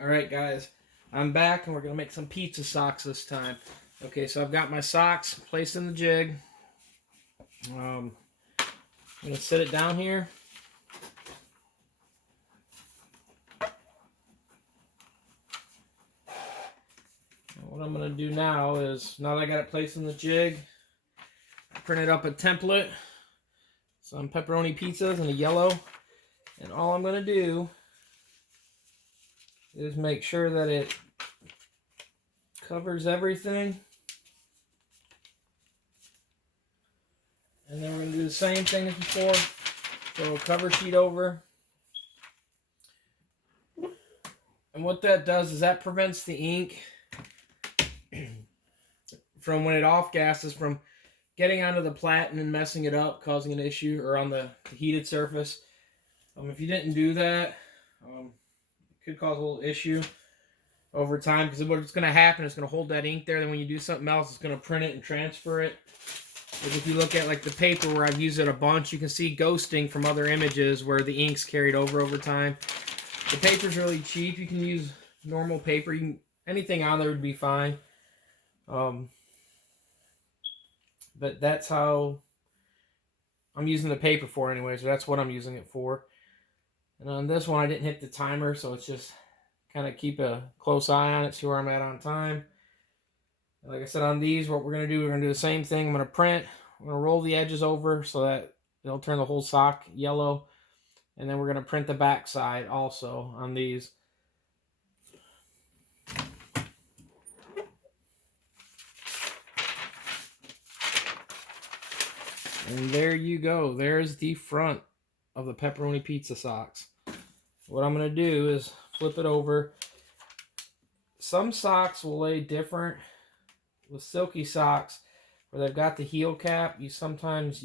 Alright guys, I'm back and we're going to make some pizza socks this time. Okay, so I've got my socks placed in the jig. I'm going to set it down here. What I'm going to do now is, now that I got it placed in the jig, I printed up a template, some pepperoni pizzas in a yellow, and all I'm going to do is make sure that it covers everything. And then we're going to do the same thing as before. Throw a cover sheet over. And what that does is that prevents the ink from, when it off gases, from getting onto the platen and messing it up, causing an issue, or on the heated surface. If you didn't do that, it could cause a little issue over time, because what's going to happen is it's going to hold that ink there. Then when you do something else, it's going to print it and transfer it. Like if you look at like the paper where I've used it a bunch, you can see ghosting from other images where the ink's carried over time. The paper's really cheap. You can use normal paper. Anything on there would be fine. But that's how I'm using the paper for anyway, so that's what I'm using it for. And on this one, I didn't hit the timer, so it's just kind of keep a close eye on it, see where I'm at on time. And like I said, on these, what we're going to do the same thing. I'm going to print. We're going to roll the edges over so that it'll turn the whole sock yellow. And then we're going to print the back side also on these. And there you go. There's the front of the pepperoni pizza socks. What I'm going to do is flip it over. Some socks will lay different. With silky socks, where they've got the heel cap, you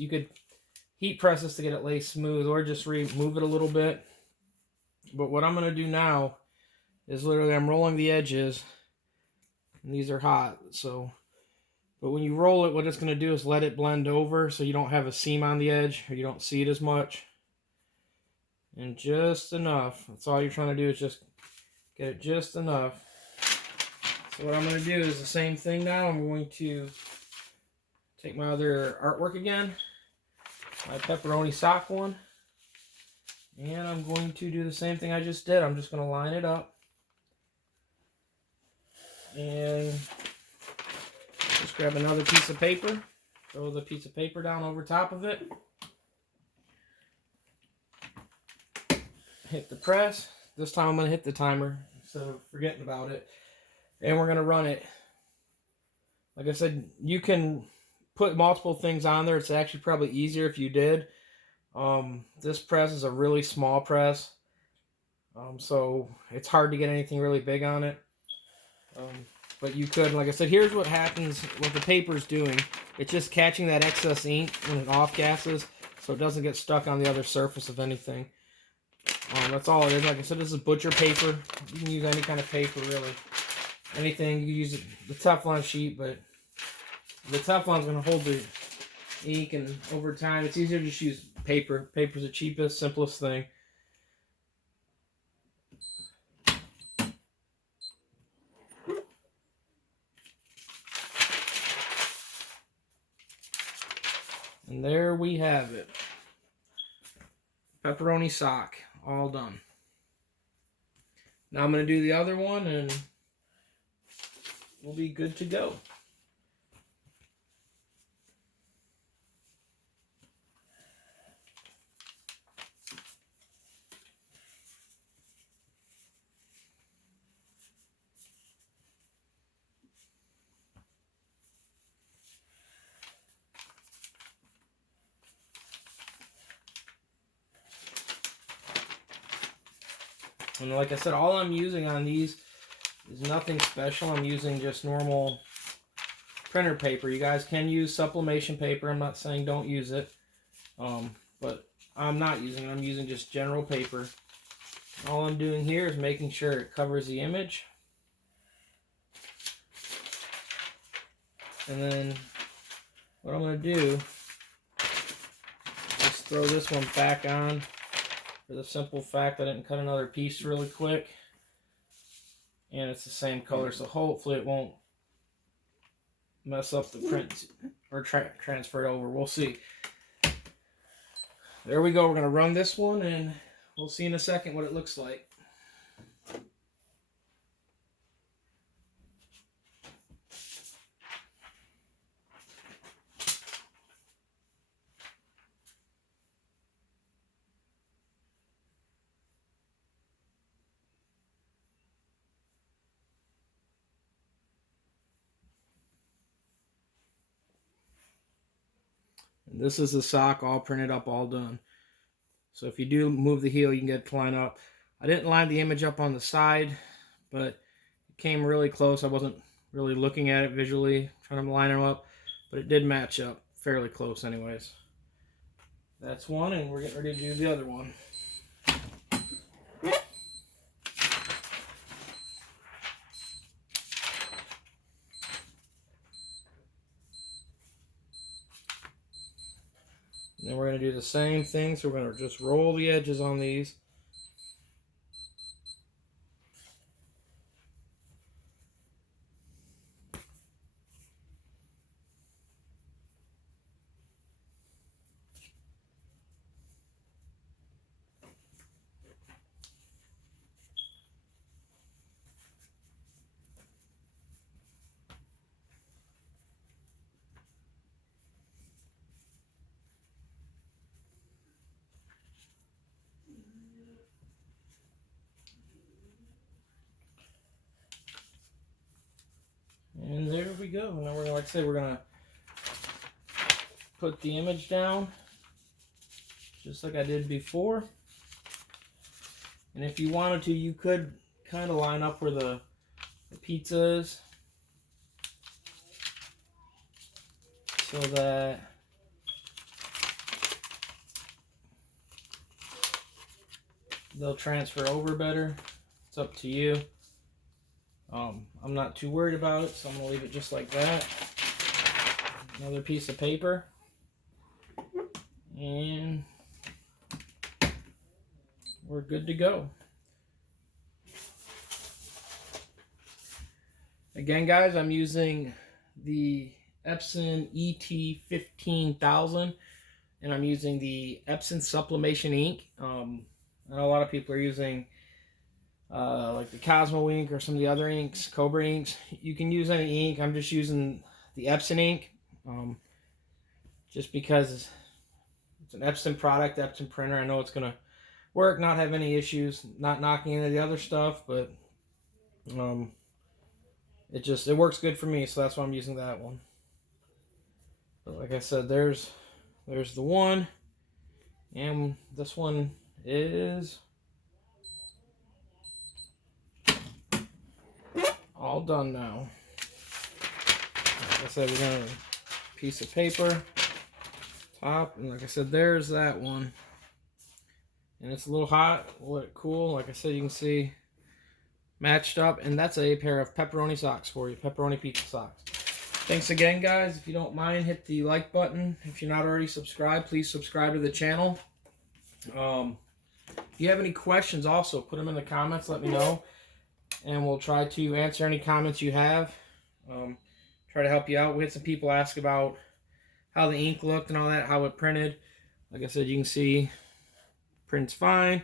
could heat press this to get it lay smooth, or just remove it a little bit. But what I'm going to do now is literally I'm rolling the edges, and these are hot, but when you roll it, what it's going to do is let it blend over so you don't have a seam on the edge, or you don't see it as much. And just enough. That's all you're trying to do, is just get it just enough. So what I'm going to do is the same thing now. I'm going to take my other artwork again, my pepperoni sock one, and I'm going to do the same thing I just did. I'm just going to line it up and just grab another piece of paper, throw the piece of paper down over top of it, hit the press. This time I'm going to hit the timer instead of forgetting about it. And we're going to run it. Like I said, you can put multiple things on there. It's actually probably easier if you did. This press is a really small press. So it's hard to get anything really big on it. But you could, like I said, here's what happens, what the paper's doing. It's just catching that excess ink when it off gases, so it doesn't get stuck on the other surface of anything. That's all it is. Like I said, this is butcher paper. You can use any kind of paper, really. Anything, you can use the Teflon sheet, but the Teflon's going to hold the ink, and over time, it's easier to just use paper. Paper's the cheapest, simplest thing. And there we have it. Pepperoni sock, all done. Now I'm going to do the other one, and we'll be good to go. And like I said, all I'm using on these is nothing special. I'm using just normal printer paper. You guys can use sublimation paper. I'm not saying don't use it. But I'm not using it. I'm using just general paper. All I'm doing here is making sure it covers the image. And then what I'm going to do is throw this one back on, for the simple fact I didn't cut another piece really quick. and it's the same color, so hopefully it won't mess up the print or transfer it over. We'll see. There we go. We're going to run this one, and we'll see in a second what it looks like. And this is the sock all printed up, all done. So if you do move the heel, you can get it to line up. I didn't line the image up on the side, but it came really close. I wasn't really looking at it visually, trying to line them up, but it did match up fairly close anyways. That's one, and we're getting ready to do the other one. And then we're going to do the same thing, so we're going to just roll the edges on these. And there we go. Now we're gonna, like I said, we're gonna put the image down just like I did before. And if you wanted to, you could kind of line up where the pizza is, so that they'll transfer over better. It's up to you. I'm not too worried about it, so I'm going to leave it just like that. Another piece of paper. And we're good to go. Again, guys, I'm using the Epson ET15000, and I'm using the Epson Sublimation ink. I know a lot of people are using like the Cosmo ink or some of the other inks, Cobra inks. You can use any ink. I'm just using the Epson ink, just because it's an Epson product, Epson printer. I know it's gonna work, not have any issues, not knocking any of the other stuff, but it works good for me, so that's why I'm using that one. But like I said, there's the one, and this one is all done now. Like I said, we're gonna piece of paper top, and like I said, there's that one. And it's a little hot, let it cool. Like I said, you can see matched up, and that's a pair of pepperoni socks for you, pepperoni pizza socks. Thanks again, guys. If you don't mind, hit the like button. If you're not already subscribed, please subscribe to the channel. If you have any questions, also put them in the comments, let me know, and we'll try to answer any comments you have. Try to help you out. We had some people ask about how the ink looked and all that, how it printed. Like I said, you can see print's fine.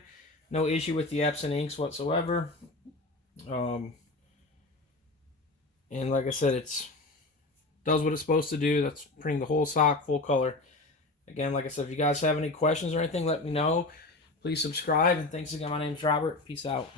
No issue with the Epson inks whatsoever. And like I said, it does what it's supposed to do. That's printing the whole sock full color. Again, like I said, if you guys have any questions or anything, let me know. Please subscribe, and thanks again. My name's Robert. Peace out.